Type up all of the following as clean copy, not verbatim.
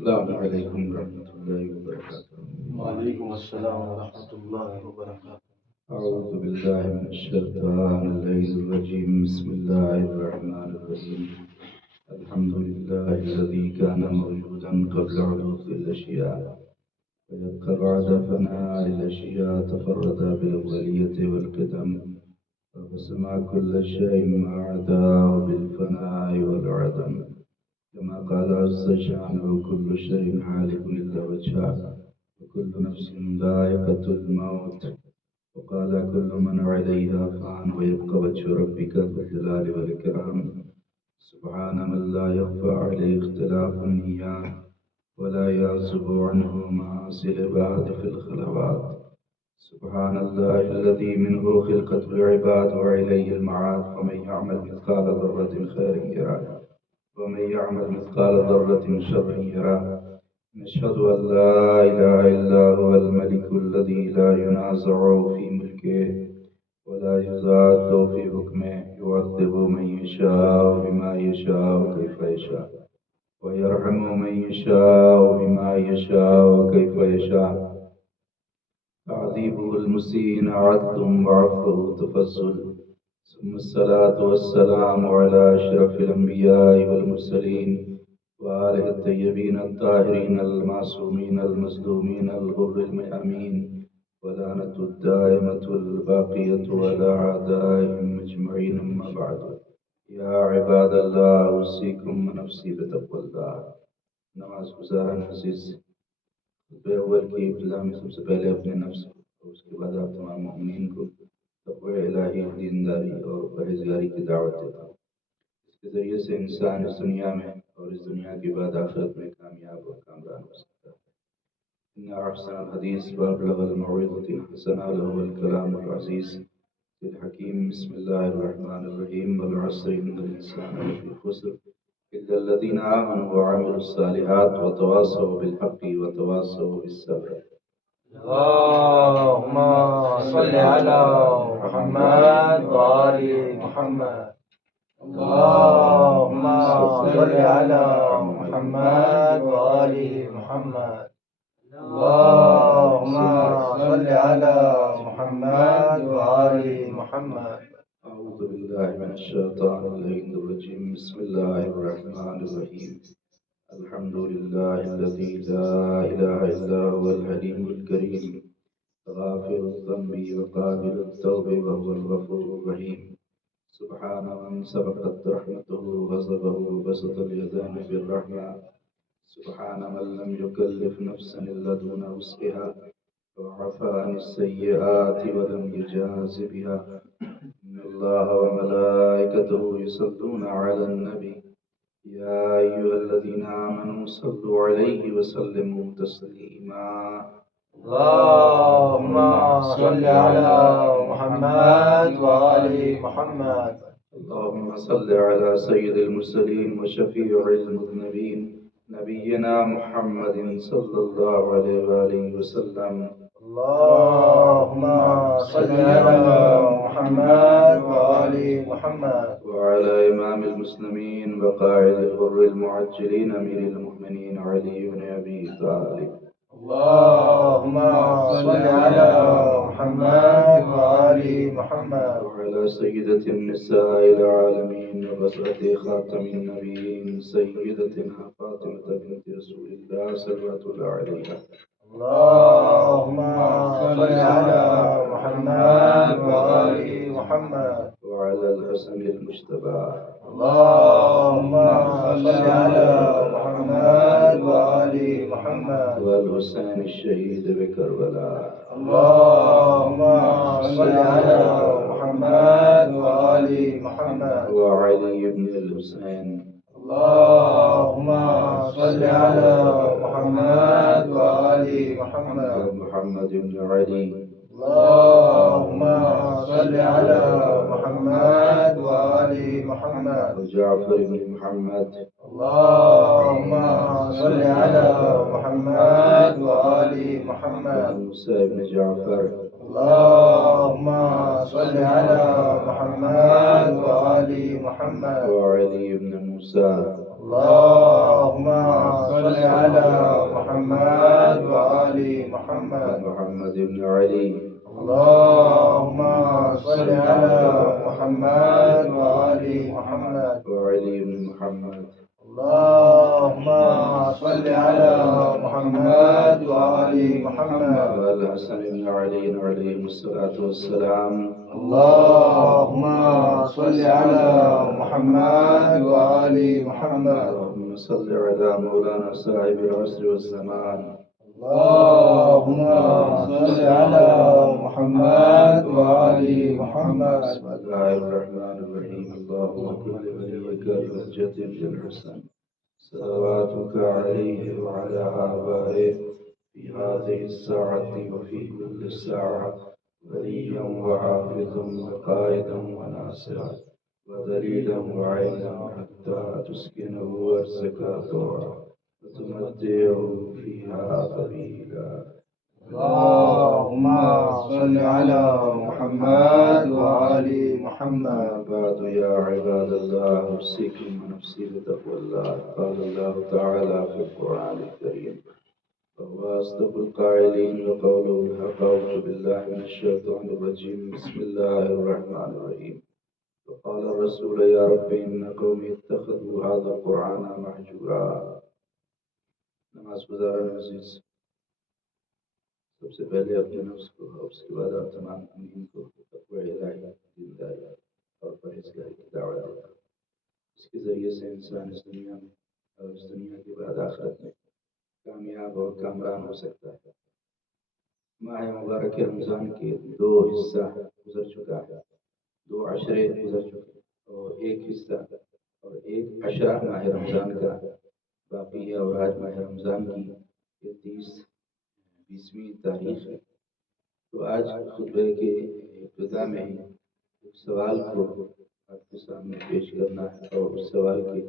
السلام علیکم ورحمۃ اللہ وبرکاتہ۔ وعلیکم السلام ورحمۃ اللہ وبرکاتہ۔ اعوذ باللہ من الشیطان اللعین الرجیم، بسم اللہ الرحمن الرحیم۔ الحمد للہ الذی کان موجودا قبل حدوث الاشیاء ويبقى بعد فناء الاشیاء، تفرد بالاولیۃ والقدم وسمع كل شيء ما عداه بالفناء والعدم، كما قال عز شأنه كل شيء هالك إلا وجهه وكل نفس ذائقة الموت، وقال كل من عليها فان ويبقى وجه ربك ذو الجلال والإكرام، سبحان من لا يخفى عليه اختلاف المياه ولا يعزب عنه معاصي العباد في الخلوات، سبحان الله الذي منه خلقت العباد وإليه المعاد، فمن يعمل مثقال ذرة خيرا يره ومن يعمل مثقال ذرة شرا يره، نشهد أن لا إله إلا هو الملك الذي لا ينازع في ملكه ولا يزاد في حكمه، يعذب من يشاء بما يشاء كيف يشاء ويرحم من يشاء بما يشاء كيف يشاء، تعذيبه المسيء عدل وعفوه تفضل، ثم الصلاة والسلام على أشرف الأنبياء والمرسلين وآله الطيبين الطاهرين المعصومين المظلومين الغر الميامين، ولعنة الدائمة الباقية على أعدائهم أجمعين، أما بعد، يا عباد الله أوصيكم ونفسي بتقوى الله۔ نماز گزاران عزیز، خطبہ اول کی ابتدا میں سب سے پہلے اپنے نفس اور اس کے بعد آپ تمام مومنین کو تقوی الہی، دینداری اور پرہیزگاری کی دعوت دیتا ہوں۔ اس کے ذریعے سے انسان اس دنیا میں اور اس دنیا کے بعد آخرت میں کامیاب اور کامران ہو سکتا ہے۔ ان احسن الحدیث وابلغ الموعظۃ الحسنہ لہو الکلام العزیز الحکیم، بسم اللہ الرحمن الرحیم، والعصر ان الانسان لفی خسر الا الذین آمنوا وعملوا الصالحات وتواصوا بالحق وتواصوا بالصبر۔ اللهم صل على محمد وآل محمد۔ اللهم صل على محمد وآل محمد۔ اللهم صل على محمد وآل محمد۔ اعوذ باللہ من الشیطان اللعین الرجیم، بسم اللہ الرحمن الرحیم۔ الحمد للہ الذی لا الہ الا هو الحلیم الکریم، غافر الذنب وقابل التوب وهو الغفور الرحیم، سبحان من سبقت رحمته غضبه وبسط اليدين بالرحمة، سبحان من لم يكلف نفسا إلا دون وسعها وعفى عن السيئات ولم يجاز بها، إن الله وملائكته يصلون على النبي يا أيها الذين آمنوا صلوا عليه وسلموا تسليما۔ اللهم صل على محمد وآل محمد۔ اللهم صل على سيد المرسلين وشفيع المذنبين نبينا محمد صلى الله عليه وآله وسلم۔ اللهم صل على محمد وآل محمد وعلى إمام المسلمين وقائد الغر المعجلين أمير المؤمنين علي بن أبي طالب۔ اللهم صل على محمد وآل محمد وعلى سيدة النساء العالمين وبصرة خاتم النبيين سيدتنا فاطمة بنت رسول الله صلوات الله عليها۔ اللهم صل على محمد وآل محمد وعلى الحسن المجتبى۔ اللهم صل على محمد وآل محمد والحسين الشهيد بكربلاء۔ اللهم صل على محمد وآل محمد وعلي بن الحسين۔ اللهم صل على محمد وآل محمد ومحمد بن علي۔ اللهم صل على محمد وآل محمد وجعفر بن محمد۔ اللهم صل على محمد وآل محمد وموسى بن جعفر۔ اللهم صل على محمد وآل محمد وعلي بن موسى۔ اللهم صل على محمد وآل محمد. محمد بن علي. اللهم صل على محمد وآل محمد. وعلي بن محمد. اللهم صل على محمد وآل محمد. والحسن بن علي عليهم الصلاة والسلام. اللهم صل على محمد وآل محمد. اللهم صل على مولانا صاحب العصر والزمان. اللهم صل على محمد وآل محمد. بسم الله الرحمن الرحيم. اللهم كل وليك الحجة بن الحسن صلواتك عليه وعلى آبائه في هذه الساعة وفي كل ساعة وليا وحافظا وقائدا وناصرا ودليلا وعينا حتى تسكنه أرزك طوعا وتمتعه فيها طويلا. اللهم صل على محمد وآل محمد. بعد يا عباد الله أوصيكم ونفسي بتقوى الله. قال الله تعالى في القرآن الكريم وهو أصدق القائلين وقوله الحق. أعوذ بالله من الشيطان الرجيم. بسم الله الرحمن الرحيم. وقال الرسول يا رب إن قومي اتخذوا هذا القرآن محجورا. نماز گزارن عزیز، سب سے پہلے اپنے نفس کو اور اس کے بعد آپ تمام امین کو تقوی الہی، دینداری اور پرہیزگاری کی دعوت دیتا ہے. اس کے ذریعے سے انسان اس دنیا میں اور اس دنیا کے بعد آخرت میں کامیاب اور کامران ہو سکتا ہے. ماہ مبارک رمضان کے 2 حصہ گزر چکا ہے، 2 عشرے گزر چکے اور 1 حصہ اور 1 عشرہ ماہ رمضان کا باقی ہے. اور آج ماہ رمضان کی 20ویں تاریخ ہے. تو آج خطبے کے ابتدا میں ہی ایک سوال کو آپ کے سامنے پیش کرنا ہے اور اس سوال کے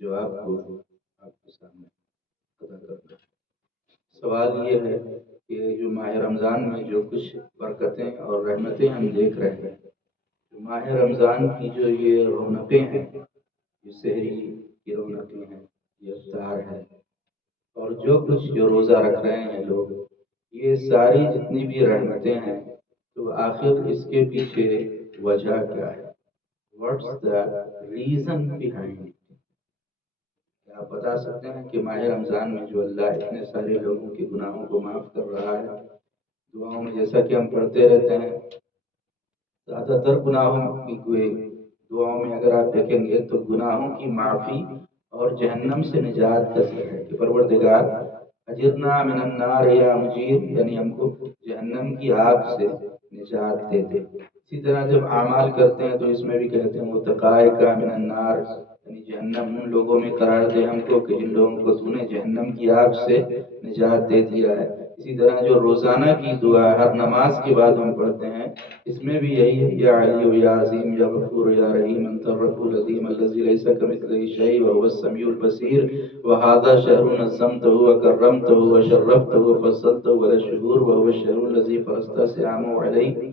جواب کو آپ کے سامنے ادا کرنا ہے. سوال یہ ہے کہ جو ماہ رمضان میں جو کچھ برکتیں اور رحمتیں ہم دیکھ رہے ہیں، جو ماہ رمضان کی جو یہ رونقیں ہیں، یہ سحری کی رونقیں ہیں، یہ افطار ہے، اور جو کچھ جو روزہ رکھ رہے ہیں لوگ، یہ ساری جتنی بھی رحمتیں ہیں، تو آخر اس کے پیچھے وجہ کیا ہے؟ What's the reason behind? آپ بتا سکتے ہیں کہ ماہ رمضان میں جو اللہ اتنے سارے لوگوں کے گناہوں کو معاف کر رہا ہے؟ دعاؤں میں جیسا کہ ہم پڑھتے رہتے ہیں، زیادہ تر گناہوں کی کوئی دعاؤں میں اگر آپ دیکھیں گے تو گناہوں کی معافی اور جہنم سے نجات کا ذکر ہے کہ پروردگار اجرنا من النار یا مجیر، یعنی ہم کو جہنم کی آگ سے نجات دے دے. اسی طرح جب اعمال کرتے ہیں تو اس میں بھی کہتے ہیں متقائک من النار، یعنی جہنم ان لوگوں میں قرار دے ہم کو کہ جن لوگوں کو تو نے جہنم کی آگ سے نجات دے دیا ہے. اسی طرح جو روزانہ کی دعا ہر نماز کے بعد ہم پڑھتے ہیں، اس میں بھی یہی ہے یا علی یا عظیم یا غفور یا رحیم انت الرب العظیم الذی لیس کمثلہ شیء وهو السمیع البصیر وهذا شهر نظمته وکرمته وشرفته وفضلته على الشهور وهو الشهر الذي فرضت صيامه عليه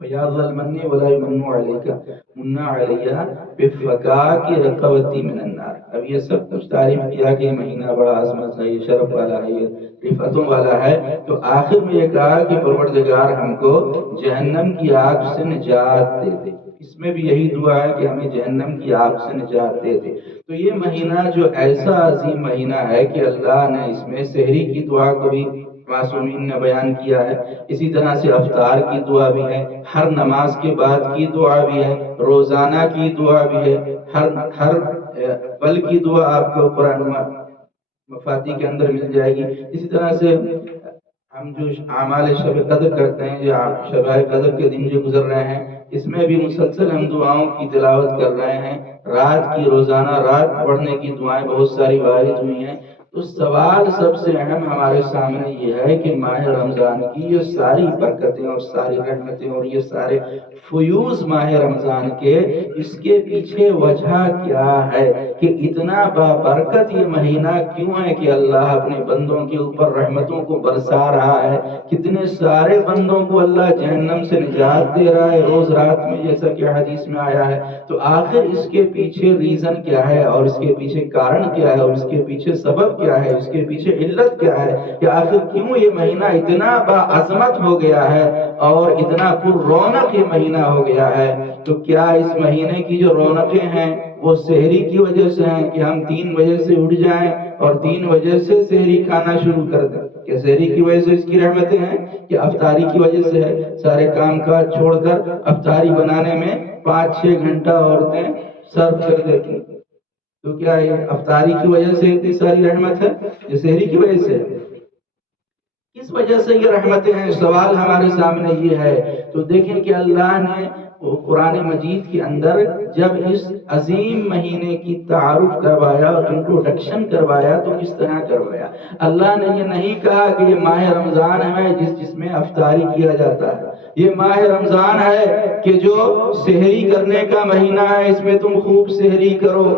فیا ذا المن ولا يمن عليك منا علی بفکاک رقبتی من النار. اب یہ سب کچھ تعریف کیا کہ مہینہ بڑا عظمت ہے، یہ شرف والا ہے، یہ رفتوں والا ہے، تو آخر میں یہ کہا کہ پروردگار ہم کو جہنم کی آگ سے نجات دے دے. اس میں بھی یہی دعا ہے کہ ہمیں جہنم کی آگ سے نجات دے دے. تو یہ مہینہ جو ایسا عظیم مہینہ ہے کہ اللہ نے اس میں سحری کی دعا کو بھی معصومین نے بیان کیا ہے، اسی طرح سے افطار کی دعا بھی ہے، ہر نماز کے بعد کی دعا بھی ہے، روزانہ کی دعا بھی ہے، ہر پل کی دعا آپ کو قرآن مفاتی کے اندر مل جائے گی. اسی طرح سے ہم جو اعمال شب قدر کرتے ہیں یا شب قدر کے دن جو گزر رہے ہیں، اس میں بھی مسلسل ہم دعاؤں کی تلاوت کر رہے ہیں. رات کی روزانہ رات پڑھنے کی دعائیں بہت ساری وارد ہوئی ہیں. تو سوال سب سے اہم ہمارے سامنے یہ ہے کہ ماہ رمضان کی یہ ساری برکتیں اور ساری رحمتیں اور یہ سارے فیوز ماہ رمضان کے، اس کے پیچھے وجہ کیا ہے؟ کہ اتنا بابرکت یہ مہینہ کیوں ہے کہ اللہ اپنے بندوں کے اوپر رحمتوں کو برسا رہا ہے، کتنے سارے بندوں کو اللہ جہنم سے نجات دے رہا ہے روز رات میں، جیسا کہ حدیث میں آیا ہے۔ تو آخر اس کے پیچھے ریزن کیا ہے، اور اس کے پیچھے کارن کیا ہے، اور اس کے پیچھے سبب کیا ہے، اس کے پیچھے علت کیا ہے کہ آخر کیوں یہ مہینہ اتنا باعظمت ہو گیا ہے اور اتنا پر رونق یہ مہینہ ہو گیا ہے؟ تو کیا اس مہینے کی جو رونقیں ہیں وہ سحری کی وجہ سے ہیں کہ ہم 3 بجے سے اٹھ جائیں اور 3 بجے سے سحری کھانا شروع کر دیں؟ کہ سحری کی وجہ سے اس کی رحمتیں ہیں کہ افطاری کی وجہ سے ہے؟ سارے کام کاج چھوڑ کر افطاری بنانے میں 5-6 گھنٹہ عورتیں صرف کر دیتی، تو کیا یہ افطاری کی وجہ سے اتنی ساری رحمت ہے؟ یہ سحری کی وجہ سے ہے؟ کس وجہ سے یہ رحمتیں ہیں؟ سوال ہمارے سامنے یہ ہے۔ تو دیکھیں کہ اللہ نے قرآن مجید کے اندر جب اس عظیم مہینے کی تعارف کروایا اور انٹروڈکشن کروایا تو کس طرح کروایا؟ اللہ نے یہ نہیں کہا کہ یہ ماہ رمضان ہے جس میں افطاری کیا جاتا ہے، یہ ماہ رمضان ہے کہ جو سحری کرنے کا مہینہ ہے، اس میں تم خوب سحری کرو،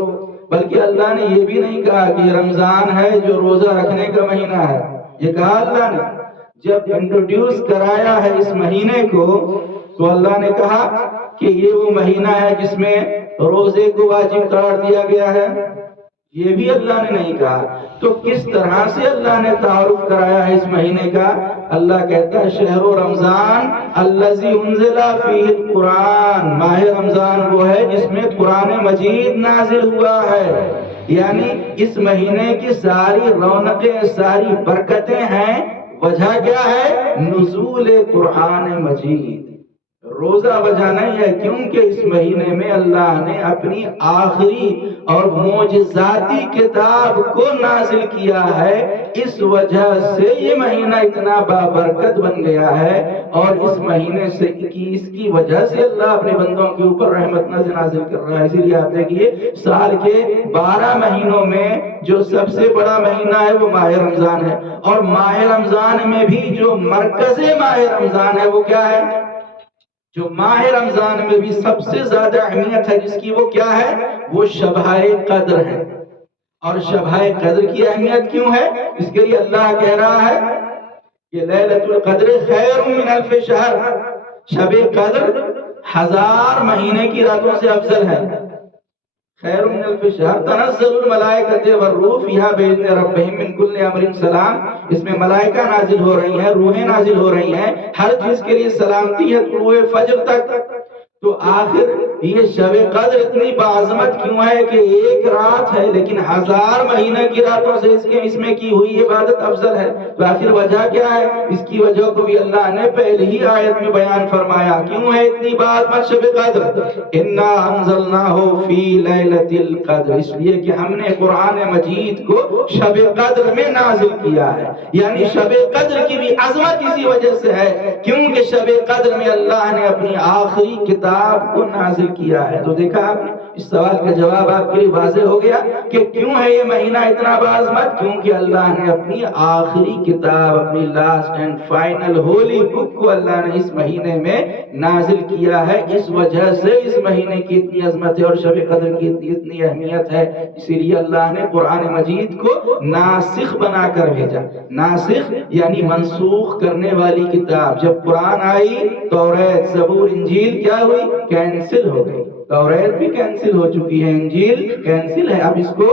بلکہ اللہ نے یہ بھی نہیں کہا کہ یہ رمضان ہے جو روزہ رکھنے کا مہینہ ہے۔ یہ کہا اللہ نے جب انٹروڈیوس کرایا ہے اس مہینے کو، تو اللہ نے کہا کہ یہ وہ مہینہ ہے جس میں روزے کو واجب قرار دیا گیا ہے، یہ بھی اللہ نے نہیں کہا۔ تو کس طرح سے اللہ نے تعارف کرایا ہے اس مہینے کا؟ اللہ کہتا ہے شہر رمضان الذی انزل فیہ القرآن، ماہ رمضان وہ ہے جس میں قرآن مجید نازل ہوا ہے، یعنی اس مہینے کی ساری رونقیں، ساری برکتیں ہیں، وجہ کیا ہے؟ نزول قرآن مجید۔ روزہ وجہ نہیں ہے، کیونکہ اس مہینے میں اللہ نے اپنی آخری اور معجزاتی کتاب کو نازل کیا ہے، اس وجہ سے یہ مہینہ اتنا بابرکت بن گیا ہے، اور اس مہینے سے اس کی وجہ سے اللہ اپنے بندوں کے اوپر رحمت نازل کر رہا ہے۔ اسی لیے آپ دیکھیے سال کے 12 مہینوں میں جو سب سے بڑا مہینہ ہے وہ ماہ رمضان ہے، اور ماہ رمضان میں بھی جو مرکز ماہ رمضان ہے وہ کیا ہے؟ جو ماہ رمضان میں بھی سب سے زیادہ اہمیت ہے جس کی، وہ کیا ہے؟ وہ شبہ قدر ہے۔ اور شبہ قدر کی اہمیت کیوں ہے؟ اس کے لیے اللہ کہہ رہا ہے کہ لیلۃ القدر خیر من الف شہر، شب قدر 1000 مہینے کی راتوں سے افضل ہے۔ خیر من الف شہر تنزل الملائکۃ والروح فیہا باذن ربہم من کل امر سلام، اس میں ملائکہ نازل ہو رہی ہیں، روحیں نازل ہو رہی ہیں، ہر چیز کے لیے سلامتی ہے طلوع فجر تک۔ تو آخر یہ شب قدر اتنی باعظمت کیوں ہے کہ ایک رات ہے لیکن 1000 مہینے کی راتوں سے اس میں کی ہوئی عبادت افضل ہے؟ تو آخر وجہ کیا ہے؟ اس کی وجہ کو بھی اللہ نے پہلی ہی آیت میں بیان فرمایا۔ کیوں ہے اتنی باعظمت شب قدر؟ انا انزلناہ فی لیلۃ القدر، اس لیے کہ ہم نے قرآن مجید کو شب قدر میں نازل کیا ہے، یعنی شب قدر کی بھی عظمت اسی وجہ سے ہے کیونکہ شب قدر میں اللہ نے اپنی آخری کتاب کو نازل کیا ہے۔ تو دیکھا آپ نے، اس سوال کا جواب آپ کے لیے واضح ہو گیا کہ کیوں ہے یہ مہینہ اتنا باعظمت؟ کیونکہ اللہ نے اپنی آخری کتاب، اپنی لاسٹ اینڈ فائنل ہولی بک کو اللہ نے اس مہینے میں نازل کیا ہے، اس وجہ سے اس مہینے کی اتنی عظمت ہے اور شب قدر کی اتنی اہمیت ہے۔ اسی لیے اللہ نے قرآن مجید کو ناسخ بنا کر بھیجا۔ ناسخ یعنی منسوخ کرنے والی کتاب۔ جب قرآن آئی توریت، زبور، انجیل کیا ہوئی؟ کینسل ہو گئی۔ توریت بھی کینسل ہو چکی ہے، انجیل کینسل ہے۔ اب اس کو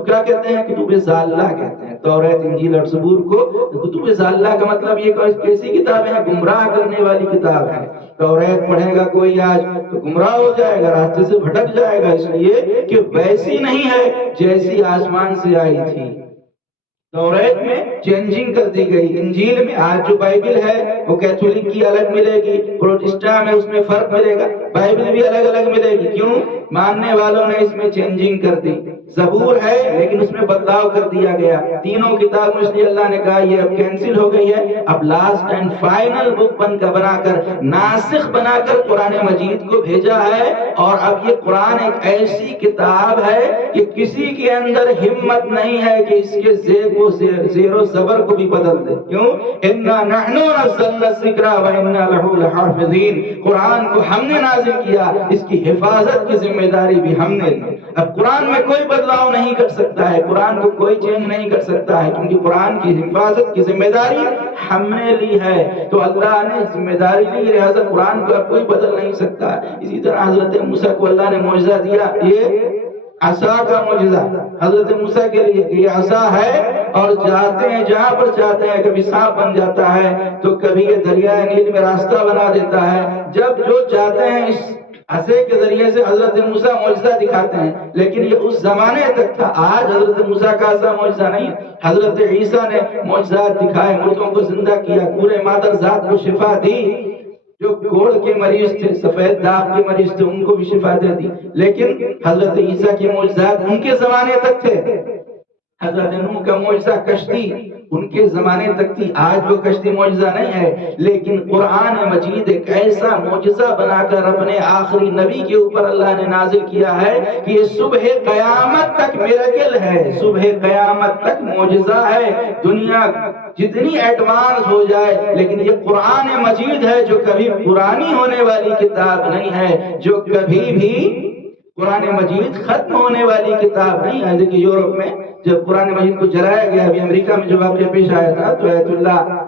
کیا کہتے ہیں؟ کتب ضالہ کہتے ہیں۔ توریت، انجیل اور زبور کو کتب ضالہ کا مطلب یہ کیسی کتابیں ہیں؟ گمراہ کرنے والی کتاب ہے۔ توریت پڑھے گا کوئی آج تو گمراہ ہو جائے گا، راستے سے بھٹک جائے گا، اس لیے کہ ویسی نہیں ہے جیسی آسمان سے آئی تھی۔ توریت میں چینجنگ کر دی گئی۔ انجیل میں آج جو بائبل ہے وہ کیتھولک کی الگ ملے گی، پروٹسٹاں میں اس میں فرق ملے گا، بائبل بھی الگ الگ ملے گی۔ کیوں؟ ماننے والوں نے اس میں چینجنگ کر دی۔ زبور ہے لیکن اس میں بدلاؤ کر دیا گیا۔ تینوں کتابوں اس لیے اللہ نے کہا یہ اب کینسل ہو گئی ہے، اب لاسٹ اینڈ فائنل بک بنا کر ناسخ بنا کر قرآن مجید کو بھیجا ہے۔ اور اب یہ قرآن ایک ایسی کتاب ہے کہ کسی کے اندر ہمت نہیں ہے کہ اس کے زیر و زبر کو بھی بدل دے۔ کیوں؟ انا نحن نزلنا الذکر وانا لہ لحافظین، قرآن کو ہم نے نازل کیا، اس کی حفاظت کی ذمہ ذمہ داری بھی ہم نے لی۔ اب قرآن میں کوئی بدلاؤ نہیں کر سکتا ہے، قرآن کو کوئی چینج نہیں کر سکتا ہے، کیونکہ قرآن کی حفاظت کی ذمہ داری ہم نے لی ہے۔ تو اللہ نے ذمہ داری لی، لہذا قرآن کو اب کوئی بدل نہیں سکتا۔ اسی طرح حضرت موسیٰ کو اللہ نے معجزہ دیا، یہ عصا کا معجزہ حضرت موسیٰ کے لیے کہ یہ عصا ہے اور جاتے ہیں جہاں پر چاہتے ہیں، کبھی سانپ بن جاتا ہے تو کبھی یہ دریائے نیل میں راستہ بنا دیتا ہے، جب جو چاہتے ہیں اس عصے کے ذریعے سے حضرت موسیٰ معجزہ دکھاتے ہیں۔ لیکن یہ اس زمانے تک تھا، آج حضرت موسیٰ کا عصا معجزہ نہیں۔ حضرت عیسیٰ نے معجزات دکھائے، مردوں کو زندہ کیا، پورے مادر ذات کو شفا دی، جو گھوڑ کے مریض تھے، سفید داغ کے مریض تھے، ان کو بھی شفا دے دی۔ لیکن حضرت عیسیٰ کے معجزات ان کے زمانے تک تھے۔ حضرت نوح کا معجزہ کشتی ان کے زمانے تک تھی، آج وہ کشتی معجزہ نہیں ہے۔ لیکن قرآن مجید ایک ایسا معجزہ بنا کر اپنے آخری نبی کے اوپر اللہ نے نازل کیا ہے کہ یہ صبح قیامت تک میراکل ہے، صبح قیامت تک معجزہ ہے۔ دنیا جتنی ایڈوانس ہو جائے، لیکن یہ قرآن مجید ہے جو کبھی پرانی ہونے والی کتاب نہیں ہے، جو کبھی بھی قرآن مجید ختم ہونے والی کتاب نہیں ہے۔ دیکھیں یورپ میں جب قرآن مجید کو جلایا گیا، ابھی امریکہ میں جو واقعہ پیش آیا تھا، تو آیت اللہ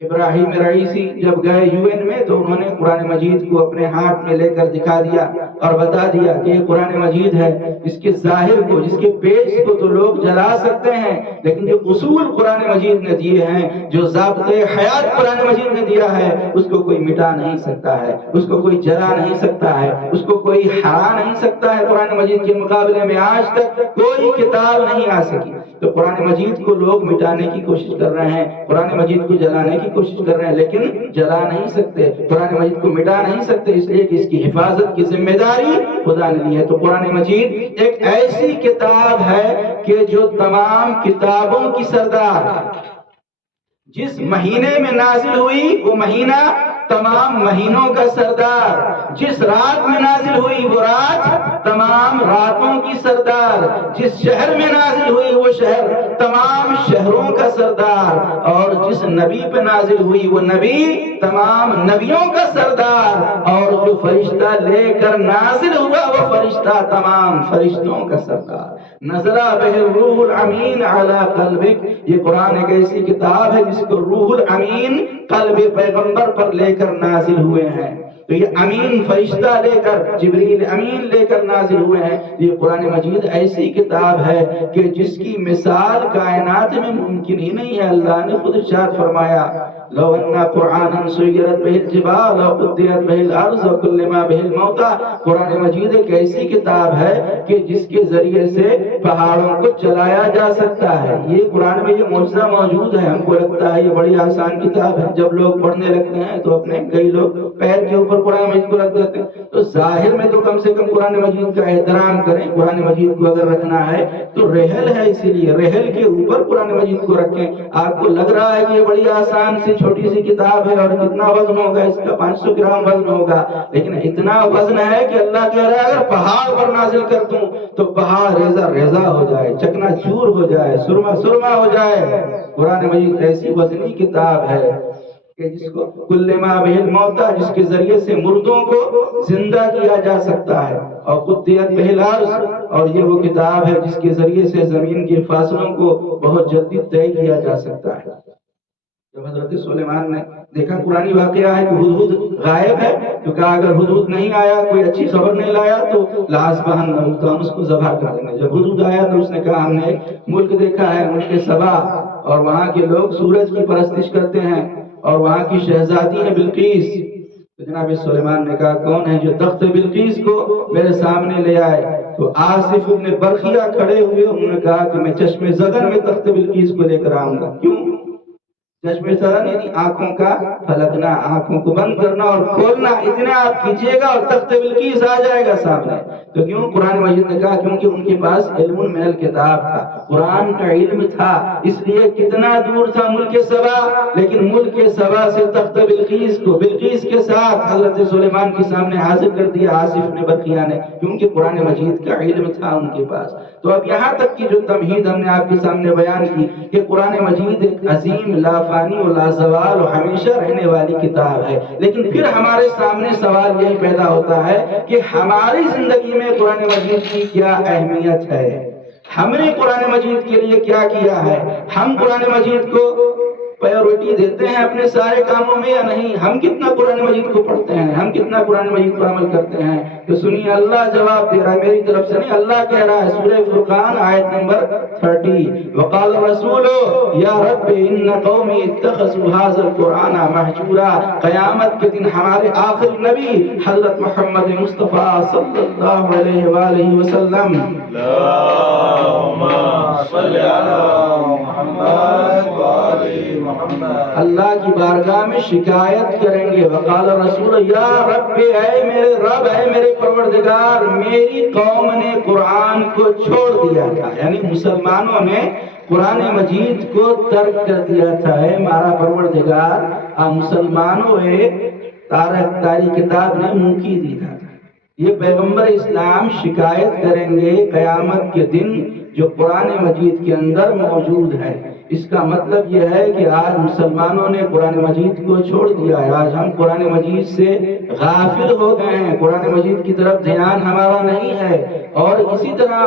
ابراہیم رئیسی جب گئے UN میں تو انہوں نے قرآن مجید کو اپنے ہاتھ میں لے کر دکھا دیا اور بتا دیا کہ یہ قرآن مجید ہے، اس کے ظاہر کو، جس کے پیج کو تو لوگ جلا سکتے ہیں، لیکن جو اصول قرآن مجید نے دیے ہیں، جو ضابطۂ حیات قرآن مجید نے دیا ہے، اس کو کوئی مٹا نہیں سکتا ہے، اس کو کوئی جلا نہیں سکتا ہے، اس کو کوئی ہرا نہیں سکتا ہے۔ قرآن مجید کے مقابلے میں آج تک کوئی کتاب نہیں آ سکی۔ تو قرآن مجید کو لوگ مٹانے کی کوشش کر رہے ہیں، قرآن مجید کو جلانے کی کوشش کر رہے ہیں، لیکن جلا نہیں سکتے، قرآن مجید کو مٹا نہیں سکتے، اس لیے کہ اس کی حفاظت کی ذمہ داری خدا نے لی ہے۔ تو قرآن مجید ایک ایسی کتاب ہے کہ جو تمام کتابوں کی سردار ہے۔ جس مہینے میں نازل ہوئی وہ مہینہ تمام مہینوں کا سردار، جس رات میں نازل ہوئی وہ رات تمام راتوں کی سردار، جس شہر میں نازل ہوئی وہ شہر تمام شہروں کا سردار، اور جس نبی پہ نازل ہوئی وہ نبی تمام نبیوں کا سردار، اور جو فرشتہ لے کر نازل ہوا وہ فرشتہ تمام فرشتوں کا سردار۔ نزل بہ الروح الامین علی قلبک، یہ قرآن ایک ایسی کتاب ہے جس کو روح الامین قلب پیغمبر پر لے کر نازل ہوئے ہیں۔ تو یہ امین فرشتہ لے کر، جبریل امین لے کر نازل ہوئے ہیں۔ یہ قرآن مجید ایسی کتاب ہے کہ جس کی مثال کائنات میں ممکن ہی نہیں ہے۔ اللہ نے خود ارشاد فرمایا لو ان قرآنا سیرت بہ الجبال وقطعت بہ الارض وکلم بہ الموتى، قرآن مجید ایک ایسی کتاب ہے کہ جس کے ذریعے سے پہاڑوں کو چلایا جا سکتا ہے۔ یہ قرآن میں یہ معجزہ موجود ہے۔ ہم کو لگتا ہے یہ بڑی آسان کتاب ہے، جب لوگ پڑھنے لگتے ہیں تو اپنے کئی لوگ پیر کے اوپر قرآن مجید کو رکھ دیتے ہیں۔ تو ظاہر میں تو کم سے کم قرآن مجید کا احترام کریں۔ قرآن مجید کو اگر رکھنا ہے تو رحل ہے، اسی لیے رحل کے اوپر قرآن مجید کو رکھیں۔ آپ کو لگ رہا ہے کہ یہ بڑی آسان سی چھوٹی سی کتاب ہے اور کتنا وزن ہوگا اس کا، 500 گرام وزن ہوگا، لیکن اتنا وزن ہے کہ اللہ کہہ رہا ہے اگر پہاڑ پر نازل کر دوں تو پہاڑ ریزہ ریزہ ہو جائے، چکنا چور ہو جائے، سرما سرما ہو جائے۔ قرآن مجید ایسی وزنی کتاب ہے کہ جس کو کلما بہ الموتى، جس کے ذریعے سے مردوں کو زندہ کیا جا سکتا ہے، اور قطعت بہ الارض، اور یہ وہ کتاب ہے جس کے ذریعے سے زمین کے فاصلوں کو بہت جلدی طے کیا جا سکتا ہے۔ جب حضرت سلیمان نے دیکھا قرآنی واقعہ ہے کہ ہدہد غائب ہے، تو کہا اگر ہدہد نہیں آیا، کوئی اچھی خبر نہیں لایا تو لآذبحنہ، تو ہم اس کو ذبح کر دیں گے۔ جب ہدہد آیا تو اس نے کہا ہم نے ایک ملک دیکھا ہے، ملک سبا، اور وہاں کے لوگ سورج کی پرستش کرتے ہیں، اور وہاں کی شہزادی ہے بلقیس۔ تو جناب سلیمان نے کہا کون ہے جو تخت بلقیس کو میرے سامنے لے آئے؟ تو آصف ابن برخیہ کھڑے ہوئے، انہوں نے کہا کہ میں چشم زدن میں تخت بلقیس کو لے کر آؤں گا۔ کیوں؟ چشم زدن یعنی آنکھوں کا پھلکنا، آنکھوں کو بند کرنا اور کھولنا، اتنا آپ کیجئے گا اور تخت بلقیس آ جائے گا سامنے۔ تو کیوں؟ قرآن مجید نے کہا کیونکہ ان کے پاس علم من الکتاب تھا، قرآن کا علم تھا، اس لیے کتنا دور تھا ملک سبا، لیکن ملک سبا سے تخت بلقیس کو بلقیس کے ساتھ حضرت سلیمان کے سامنے حاضر کر دیا آصف نے برخیہ نے، کیونکہ قرآن مجید کا علم تھا ان کے پاس۔ تو اب یہاں تک کی جو تمہید ہم نے آپ کے سامنے بیان کی کہ قرآن مجید ایک عظیم لا لافانی و لازوال و ہمیشہ رہنے والی کتاب ہے. لیکن پھر ہمارے سامنے سوال یہی پیدا ہوتا ہے کہ ہماری زندگی میں قرآن مجید کی کیا اہمیت ہے؟ ہم نے قرآن مجید کے لیے کیا کیا ہے؟ ہم قرآن مجید کو پریورٹی دیتے ہیں اپنے سارے کاموں میں یا نہیں؟ ہم کتنا قرآن مجید کو پڑھتے ہیں؟ ہم کتنا قرآن مجید پر عمل کرتے ہیں؟ تو سنیے، اللہ جواب دے رہا ہے، میری طرف سے نہیں، اللہ کہہ رہا ہے سورہ فرقان آیت نمبر 30، وقال الرسول یا رب ان قومی اتخذوا هذا القرآن مہجورا. قیامت کے دن ہمارے آخری نبی حضرت محمد مصطفیٰ صلی اللہ علیہ وآلہ وسلم اللہم صلی علی محمد وآلہ محمد اللہ کی بارگاہ میں شکایت کریں گے. وقال الرسول یا رب، اے میرے رب، اے میرے پروردگار، میری قوم نے قرآن کو چھوڑ دیا تھا، یعنی مسلمانوں نے قرآن مجید کو ترک کر دیا تھا. اے ہمارا پروردگار، مسلمانوں تاری کتاب نے منہ کی دی تھا. یہ پیغمبر اسلام شکایت کریں گے قیامت کے دن جو قرآن مجید کے اندر موجود ہے. اس کا مطلب یہ ہے کہ آج مسلمانوں نے قرآن مجید کو چھوڑ دیا ہے. آج ہم قرآن مجید سے غافل ہو گئے ہیں، قرآن مجید کی طرف دھیان ہمارا نہیں ہے. اور اسی طرح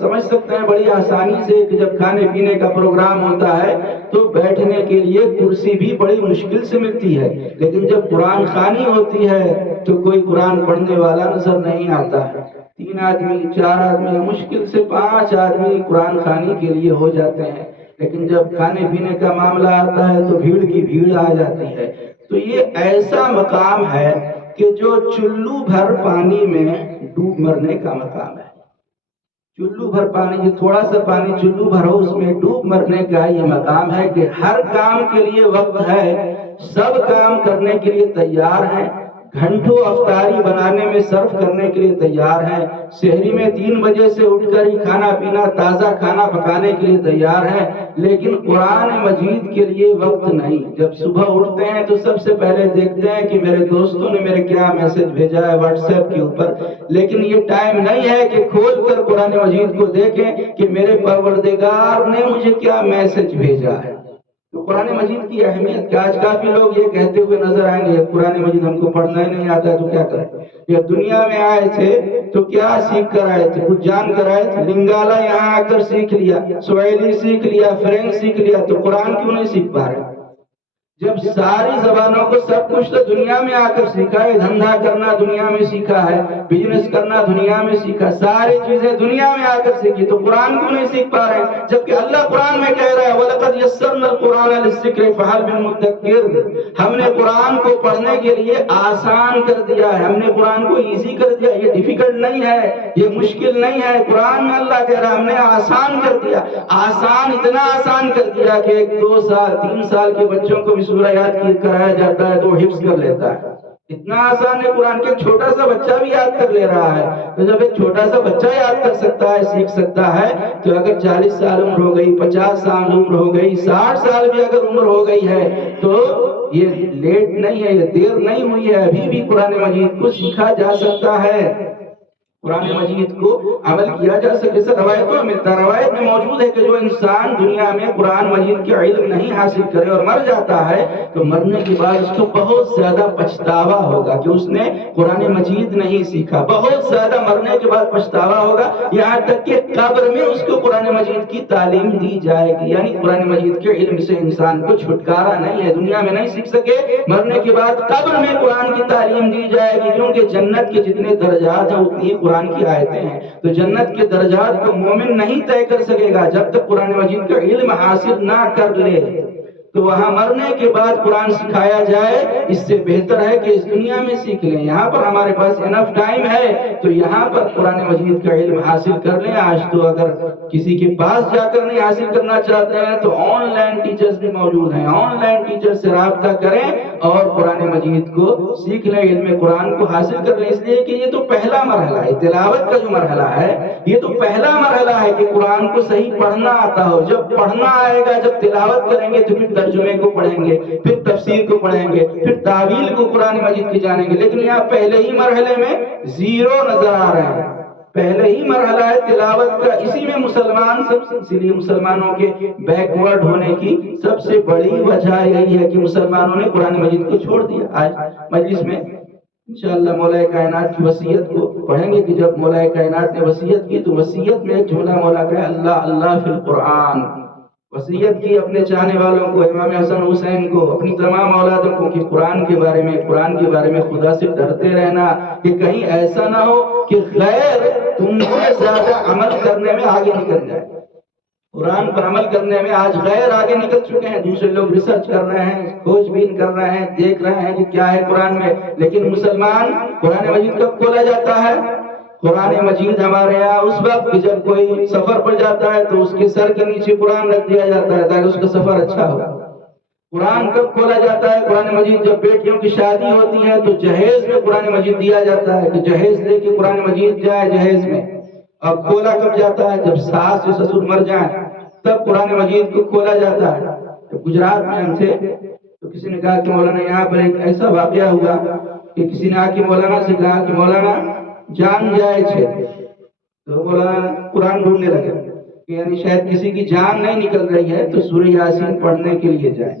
سمجھ سکتے ہیں بڑی آسانی سے کہ جب کھانے پینے کا پروگرام ہوتا ہے تو بیٹھنے کے لیے کرسی بھی بڑی مشکل سے ملتی ہے، لیکن جب قرآن خوانی ہوتی ہے تو کوئی قرآن پڑھنے والا نظر نہیں آتا ہے. 3 آدمی 4 آدمی، مشکل سے 5 آدمی قرآن خوانی کے لیے ہو جاتے ہیں. لیکن جب کھانے پینے کا معاملہ آتا ہے تو بھیڑ کی بھیڑ آ جاتی ہے. تو یہ ایسا مقام ہے کہ جو چلو بھر پانی میں ڈوب مرنے کا مقام ہے. چلو بھر پانی، جو تھوڑا سا پانی چلو بھر ہو اس میں ڈوب مرنے کا یہ مقام ہے کہ ہر کام کے لیے وقت ہے، سب کام کرنے کے لیے تیار ہیں، گھنٹوں افطاری بنانے میں صرف کرنے کے لیے تیار ہیں، شہری میں 3 بجے سے اٹھ کر ہی کھانا پینا تازہ کھانا پکانے کے لیے تیار ہیں. لیکن قرآن مجید کے لیے وقت نہیں. جب صبح اٹھتے ہیں تو سب سے پہلے دیکھتے ہیں کہ میرے دوستوں نے میرے کیا میسج بھیجا ہے واٹس ایپ کے اوپر، لیکن یہ ٹائم نہیں ہے کہ کھول کر قرآن مجید کو دیکھیں کہ میرے پروردگار نے مجھے کیا میسج بھیجا ہے. تو قرآن مجید کی اہمیت کیا؟ آج کافی لوگ یہ کہتے ہوئے نظر آئیں گے قرآن مجید ہم کو پڑھنا ہی نہیں آتا ہے تو کیا کریں؟ یہ دنیا میں آئے تھے تو کیا سیکھ کر آئے تھے؟ کچھ جان کر آئے تھے؟ لنگالا یہاں آ کر سیکھ لیا، سوہیلی سیکھ لیا، فرینچ سیکھ لیا، تو قرآن کیوں نہیں سیکھ پا رہے؟ جب ساری زبانوں کو سب کچھ تو دنیا میں آ کر سیکھا ہے، دھندا کرنا دنیا میں سیکھا ہے، بزنس کرنا دنیا میں سیکھا، ساری چیزیں دنیا میں آ کر سیکھی، تو قرآن کیوں نہیں سیکھ پا رہے ہیں؟ جبکہ اللہ قرآن میں کہہ رہا ہے وَلَقَدْ يَسَّرْنَا الْقُرْآنَ لِلذِّكْرِ فَهَلْ مِن مُدَّكِّرٍ. ہم نے قرآن کو پڑھنے کے لیے آسان کر دیا ہے، ہم نے قرآن کو ایزی کر دیا. یہ ڈیفیکلٹ نہیں ہے، یہ مشکل نہیں ہے. قرآن میں اللہ کہہ رہا ہے ہم نے آسان کر دیا. آسان اتنا آسان کر دیا کہ 1 2 سال 3 سال کے بچوں کو بھی سورہ یاد کرایا جاتا ہے تو وہ حفظ کر لیتا ہے. اتنا آسان ہے قرآن کے، چھوٹا سا بچہ بھی یاد کر لے رہا ہے. تو جب ایک چھوٹا سا بچہ یاد کر سکتا ہے، سیکھ سکتا ہے، تو اگر 40 سال عمر ہو گئی، 50 سال عمر ہو گئی، 60 سال بھی اگر عمر ہو گئی ہے تو یہ لیٹ نہیں ہے، یہ دیر نہیں ہوئی ہے. ابھی بھی قرآن مجید کو سیکھا جا سکتا ہے، قرآن مجید کو عمل کیا جا سکے. سر روایتوں میں ملتا، روایت میں موجود ہے کہ جو انسان دنیا میں قرآن مجید کے علم نہیں حاصل کرے اور مر جاتا ہے تو مرنے کے بعد اس کو بہت زیادہ پچھتاوا ہوگا کہ اس نے قرآن مجید نہیں سیکھا. بہت زیادہ مرنے کے بعد پچھتاوا ہوگا، یہاں تک کہ قبر میں اس کو قرآن مجید کی تعلیم دی جائے گی. یعنی قرآن مجید کے علم سے انسان کو چھٹکارا نہیں ہے. دنیا میں نہیں سیکھ سکے، مرنے کے بعد قبر میں قرآن کی تعلیم دی جائے گی. کیونکہ جنت کے جتنے درجات ہیں اتنی قرآن کی آیتیں ہیں. تو جنت کے درجات کو مومن نہیں طے کر سکے گا جب تک قرآن مجید کا علم حاصل نہ کر لے. تو وہاں مرنے کے بعد قرآن سکھایا جائے، اس سے بہتر ہے کہ اس دنیا میں سیکھ لیں. یہاں پر ہمارے پاس انف ٹائم ہے تو یہاں پر قرآن مجید کا علم حاصل کر لیں. آج تو اگر کسی کے پاس جا کر نہیں حاصل کرنا چاہتے ہیں تو آن لائن ٹیچرز بھی موجود ہیں. آن لائن ٹیچر سے رابطہ کریں اور قرآن مجید کو سیکھ لیں، علم قرآن کو حاصل کر لیں. اس لیے کہ یہ تو پہلا مرحلہ ہے، تلاوت کا جو مرحلہ ہے یہ تو پہلا مرحلہ ہے کہ قرآن کو صحیح پڑھنا آتا ہو. جب پڑھنا آئے گا، جب تلاوت کریں گے تو پھر ترجمے کو پڑھیں گے، پھر تفسیر کو پڑھیں گے، پھر تعویل کو قرآن مجید کی جانیں گے. لیکن یہاں پہلے ہی مرحلے میں 0 نظر آ رہے ہیں. پہلے ہی مرحلہ ہے تلاوت کا، اسی میں مسلمان اسی لیے مسلمانوں کے بیکورڈ ہونے کی سب سے بڑی وجہ یہی ہے کہ مسلمانوں نے قرآن مجید کو چھوڑ دیا۔ آج مجلس میں انشاءاللہ مولا کائنات کی وصیت کو پڑھیں گے کہ جب مولا کائنات نے وصیت کی تو وصیت میں ایک جملہ مولا کا ہے اللہ اللہ فی القرآن، وصیت کی اپنے چاہنے والوں کو، امام حسن حسین کو، اپنی تمام اولادوں کو کہ قرآن کے بارے میں خدا سے ڈرتے رہنا کہ کہیں ایسا نہ ہو کہ غیر تم سے زیادہ عمل کرنے میں آگے نکل جائے۔ قرآن پر عمل کرنے میں آج غیر آگے نکل چکے ہیں، دوسرے لوگ ریسرچ کر رہے ہیں، کھوج بین کر رہے ہیں، دیکھ رہے ہیں کہ کیا ہے قرآن میں، لیکن مسلمان قرآن مجید کب کھولا جاتا ہے؟ قرآن مجید ہمارے یہاں اس وقت جب کوئی سفر پر جاتا ہے تو اس کے سر کے نیچے قرآن رکھ دیا جاتا ہے تاکہ اس کا سفر اچھا ہو۔ قرآن کب کھولا جاتا ہے؟ قرآن مجید جب بیٹیوں کی شادی ہوتی ہے تو جہیز میں قرآن مجید دیا جاتا ہے کہ جہیز دے کے قرآن مجید جائے جہیز میں۔ اب کھولا کب جاتا ہے؟ جب ساس یا سسر مر جائیں تب قرآن مجید کو کھولا جاتا ہے۔ جب گجرات میں ہم تھے تو کسی نے کہا کہ مولانا یہاں پر ایک ایسا واقعہ ہوا کہ کسی نے آ کے مولانا سے کہا کہ مولانا جان جائے چھے، تو مولانا قرآن ڈھونڈنے لگے کہ یعنی شاید کسی کی جان نہیں نکل رہی ہے تو سورہ یاسین پڑھنے کے لیے جائے،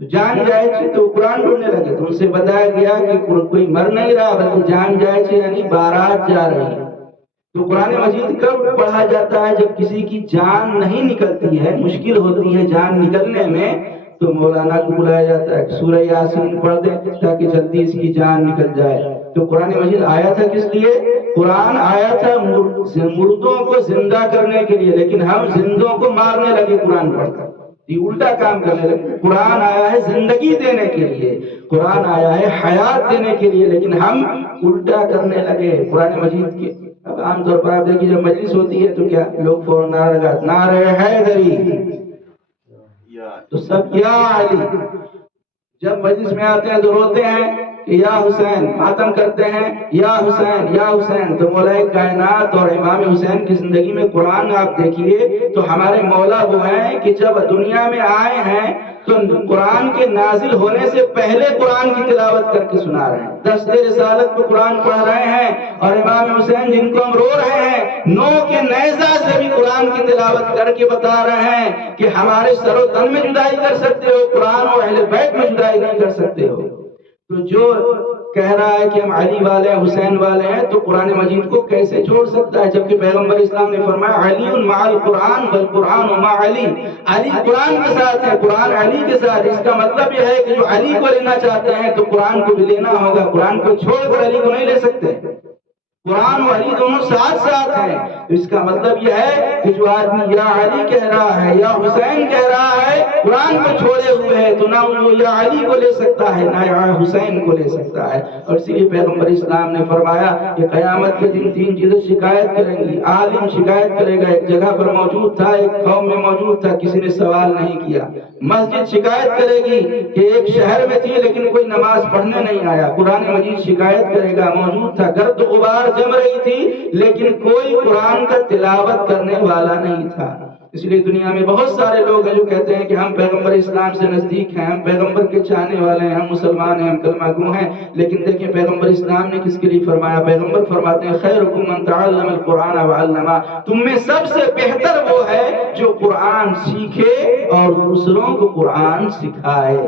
تو جان جائے چھے تو قرآن ڈھونڈنے لگے تو ان سے بتایا گیا کہ کوئی مر نہیں رہا بلکہ جان جائے چھے یعنی بارات جا رہی ہے۔ تو قرآن مجید کب پڑھا جاتا ہے؟ جب کسی کی جان نہیں نکلتی ہے، مشکل ہوتی ہے جان نکلنے میں، تو مولانا کو بلایا جاتا ہے کہ سورہ یاسین پڑھ دے تاکہ جلدی اس کی جان نکل جائے۔ تو قرآن مجید آیا تھا کس لیے؟ قرآن آیا تھا مردوں کو زندہ کرنے کے لیے، لیکن ہم زندوں کو مارنے لگے قرآن پڑھ کر، یہ الٹا کام کرنے لگے۔ قرآن آیا ہے زندگی دینے کے لیے، قرآن آیا ہے حیات دینے کے لیے، لیکن ہم الٹا کرنے لگے قرآن مجید کے۔ اب عام طور پر آپ دیکھیے جب مجلس ہوتی ہے تو کیا لوگ فوراً نعرہ لگاتے نعرہ حیدری، تو سب یا علی، جب مجلس میں آتے ہیں تو روتے ہیں کہ یا حسین، ماتم کرتے ہیں یا حسین یا حسین۔ تو مولا کائنات اور امام حسین کی زندگی میں قرآن آپ دیکھیے تو ہمارے مولا وہ ہیں کہ جب دنیا میں آئے ہیں تو قرآن کے نازل ہونے سے پہلے قرآن کی تلاوت کر کے سنا رہے ہیں، دست رسالت پہ قرآن پڑھ رہے ہیں، اور امام حسین جن کو ہم رو رہے ہیں نو کے نیزہ سے بھی قرآن کی تلاوت کر کے بتا رہے ہیں کہ ہمارے سر و تن میں جدائی کر سکتے ہو، قرآن اور اہل بیت میں جدائی نہیں کر سکتے ہو۔ تو جو کہہ رہا ہے کہ ہم علی والے ہیں حسین والے ہیں تو قرآن مجید کو کیسے چھوڑ سکتا ہے؟ جبکہ پیغمبر اسلام نے فرمایا علی مع القرآن والقرآن مع علی، علی قرآن کے ساتھ ہے، قرآن علی کے ساتھ۔ اس کا مطلب یہ ہے کہ جو علی کو لینا چاہتے ہیں تو قرآن کو بھی لینا ہوگا، قرآن کو چھوڑ کر علی کو نہیں لے سکتے۔ قرآن و علی دونوں ساتھ ساتھ ہیں، تو اس کا مطلب یہ ہے کہ جو آدمی یا علی کہہ رہا ہے یا حسین کہہ رہا ہے قرآن کو چھوڑے ہوئے ہے تو نہ وہ یا علی کو لے سکتا ہے نہ یا حسین کو لے سکتا ہے۔ اور اسی لیے پیغمبر اسلام نے فرمایا کہ قیامت کے دن تین چیزیں شکایت کریں گی۔ عالم شکایت کرے گا، ایک جگہ پر موجود تھا، ایک قوم میں موجود تھا، کسی نے سوال نہیں کیا۔ مسجد شکایت کرے گی کہ ایک شہر میں تھی لیکن کوئی نماز پڑھنے نہیں آیا۔ قرآن مجید شکایت کرے گا، موجود تھا، گرد غبار جم رہی تھی لیکن کوئی قرآن کا تلاوت کرنے والا نہیں تھا۔ اس لیے دنیا میں بہت سارے لوگ ہیں جو کہتے ہیں کہ ہم پیغمبر اسلام سے نزدیک ہیں، ہم پیغمبر کے چاہنے والے ہیں، ہم مسلمان ہیں، ہم کلمہ گو ہیں، لیکن دیکھیں پیغمبر اسلام نے کس کے لیے فرمایا؟ پیغمبر فرماتے ہیں خیرکم من تعلم القرآن وعلمہ، تم میں سب سے بہتر وہ ہے جو قرآن سیکھے اور دوسروں کو قرآن سکھائے۔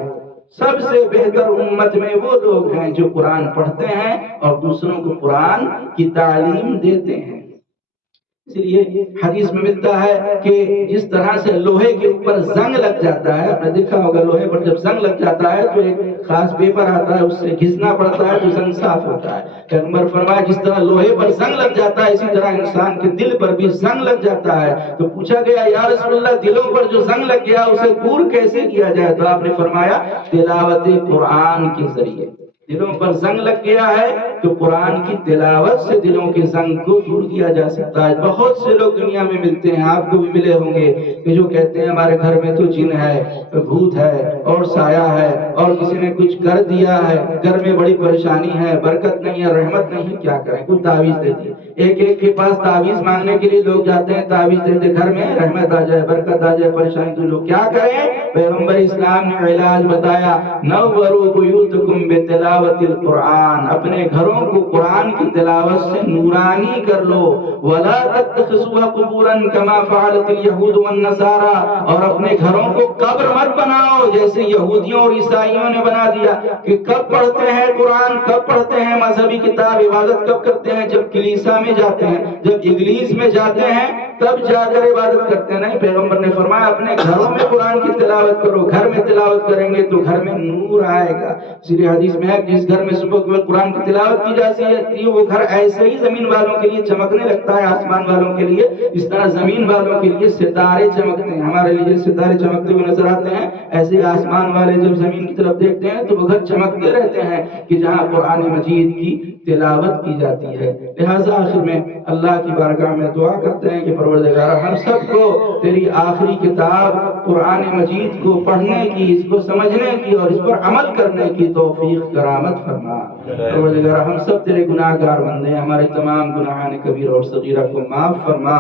سب سے بہتر امت میں وہ لوگ ہیں جو قرآن پڑھتے ہیں اور دوسروں کو قرآن کی تعلیم دیتے ہیں۔ اس لیے حدیث میں ملتا ہے کہ جس طرح سے لوہے کے اوپر زنگ لگ جاتا ہے، آپ نے دیکھا ہوگا لوہے پر جب زنگ لگ جاتا ہے تو ایک خاص پیپر آتا ہے، اس سے گھسنا پڑتا ہے تو زنگ صاف ہوتا ہے۔ پیغمبر فرمایا جس طرح لوہے پر زنگ لگ جاتا ہے اسی طرح انسان کے دل پر بھی زنگ لگ جاتا ہے۔ تو پوچھا گیا یا رسول اللہ دلوں پر جو زنگ لگ گیا اسے دور کیسے کیا جائے؟ تو آپ نے فرمایا تلاوت قرآن کے ذریعے۔ دلوں پر زنگ لگ گیا ہے تو قرآن کی تلاوت سے دلوں کے زنگ کو دور کیا جا سکتا ہے۔ بہت سے لوگ دنیا میں ملتے ہیں، آپ کو بھی ملے ہوں گے، کہ جو کہتے ہیں ہمارے گھر میں تو جن ہے، بھوت ہے اور سایہ ہے اور کسی نے کچھ کر دیا ہے، گھر میں بڑی پریشانی ہے، برکت نہیں ہے، رحمت نہیں ہے، کیا کریں؟ کچھ تعویذ دے دی۔ ایک ایک کے پاس تعویذ مانگنے کے لیے لوگ جاتے ہیں، تعویذ دیتے گھر میں رحمت آ جائے، برکت آ جائے، پریشانی تو لوگ کیا کریں؟ پیغمبر اسلام نے علاج بتایا، نوروا بیوتکم بتلاوت القرآن، اپنے گھروں کو قرآن کی تلاوت سے نورانی کر لو، ولا تتخذوها قبورا كما فعلت اليهود والنصارى، اور اپنے گھروں کو قبر مت بناؤ جیسے یہودیوں اور عیسائیوں نے بنا دیا کہ کب پڑھتے ہیں قرآن، کب پڑھتے ہیں مذہبی کتاب، عبادت کب کرتے ہیں؟ جب کلیسا میں جاتے ہیں، جب اگلیس میں جاتے ہیں تب جا کر عبادت کرتے ہیں۔ نہیں، پیغمبر نے فرمایا اپنے گھروں میں قرآن کی تلاوت کرو، گھر میں تلاوت کریں گے تو گھر میں نور آئے گا۔ اس لیے حدیث میں ہے کہ جس گھر میں صبح کے وقت قرآن کی تلاوت کی جاتی ہے وہ گھر ایسے ہی زمین والوں کے لیے چمکنے لگتا ہے، آسمان والوں کے لیے اس طرح زمین والوں کے لیے ستارے چمکتے ہیں۔ ہمارے لیے ستارے چمکتے ہوئے نظر آتے ہیں، ایسے ہی آسمان والے جب زمین کی طرف دیکھتے ہیں تو وہ گھر چمکتے رہتے ہیں کہ جہاں قرآن مجید کی تلاوت کی جاتی ہے۔ لہٰذا آخر میں اللہ کی بارگاہ میں دعا کرتے ہیں کہ پروردگار ہم سب کو تیری آخری کتاب قرآن مجید کو پڑھنے کی، اس کو سمجھنے کی اور اس پر عمل کرنے کی توفیق کرامت فرما۔ پروردگار ہم سب تیرے گناہ گار بندے ہیں، ہمارے تمام گناہان کبیرہ اور صغیرہ کو معاف فرما۔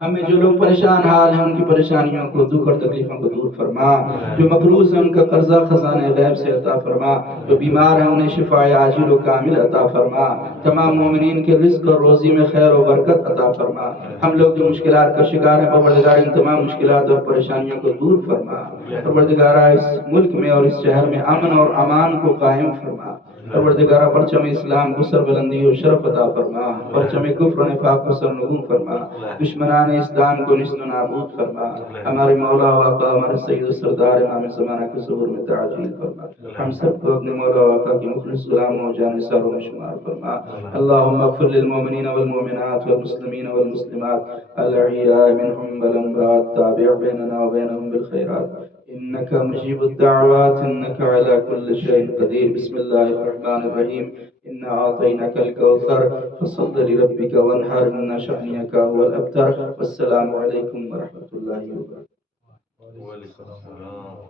ہمیں جو لوگ پریشان حال ہیں ان کی پریشانیوں کو، دکھ اور تکلیفوں کو دور فرما، جو مقروض ہیں ان کا قرضہ خزانہ غیب سے عطا فرما، جو بیمار ہیں انہیں شفاء عاجل و کامل عطا فرما، تمام مومنین کے رزق اور روزی میں خیر و برکت عطا فرما۔ ہم لوگ جو مشکلات کا شکار ہیں پروردگار ان تمام مشکلات اور پریشانیوں کو دور فرما۔ پروردگار اس ملک میں اور اس شہر میں امن اور امان کو قائم فرما۔ پروردگار پرچم اسلام کو سربلندی و شرف عطا فرما، پرچم کفر و نفاق کو سرنگوں فرما، دشمنان اسلام کو نیست و نابود فرما۔ ہمارے مولا و آقا ہمارے سید و سردار امام زمانہ کے ظہور میں تعجیل فرما۔ ہم سب کو اپنے مولا و آقا کی مخلص غلاموں و جانثاروں میں شمار فرما۔ اللہم اغفر للمؤمنین والمؤمنات والمسلمین والمسلمات الاحیاء منهم والاموات، تابع بیننا وبینهم بالخیرات انك مجيب الدعوات انك على كل شيء قدير۔ بسم الله الرحمن الرحيم، انا اعطيناك الكوثر فصل لربك وانحر ان شانئك هو الابتر۔ والسلام عليكم ورحمة الله وبركاته۔ وعلیکم السلام۔